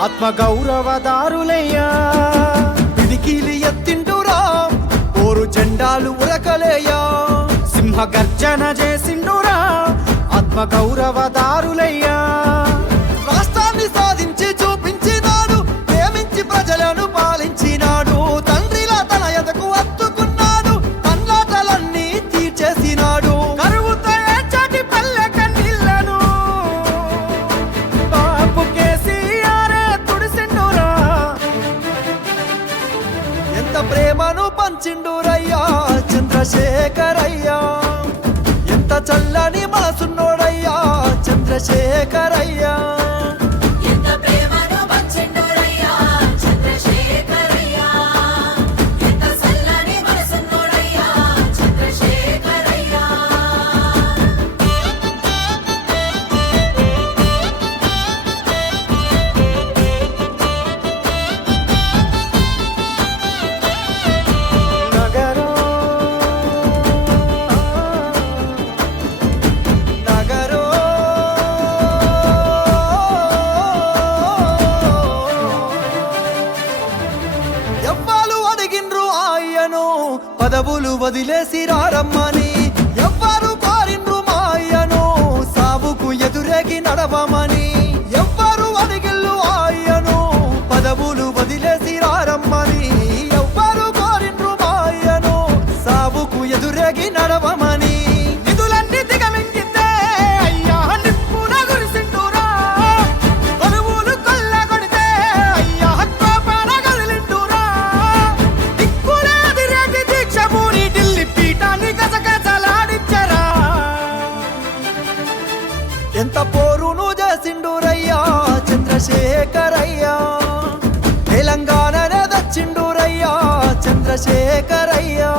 ఆత్మ గౌరవదారులయ్యా పిడికిలి ఎత్తిండురా ఓరు జెండాలు ఉరకలేయా. సింహ గర్జన చేసిండురా ఆత్మ గౌరవదారులయ్యా రాష్ట్రాన్ని సాధించే చూ చంద్రశేఖరయ్యా చంద్రశేఖరయ్యా. ఎంత చల్లని మనసున్నోడయ్యా చంద్రశేఖరయ్యా. పదవులు వదిలేసి రారమ్మని. ఎంత పోరును చేసిండురయ్యా? చంద్రశేఖరయ్యా. తెలంగాణనే దచ్చిండురయ్యా చంద్రశేఖరయ్యా.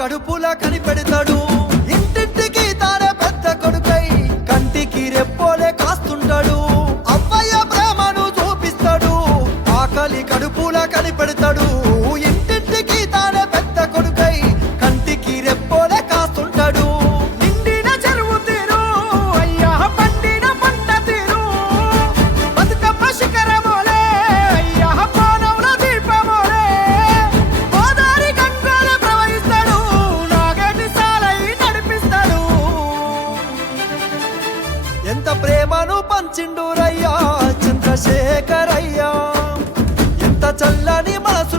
కడుపులా కనిపెడతాడు. ఇంటింటికి తానే పెద్ద కొడుకై కంటికి రెప్పోలే కాస్తుంటాడు. అమ్మయ్య ప్రేమను చూపిస్తాడు. ఆకలి కడుపులా కనిపెడతాడు. ఎంత ప్రేమను పంచిండురయ్యా చంద్రశేఖరయ్యా? ఎంత చల్లని మనసు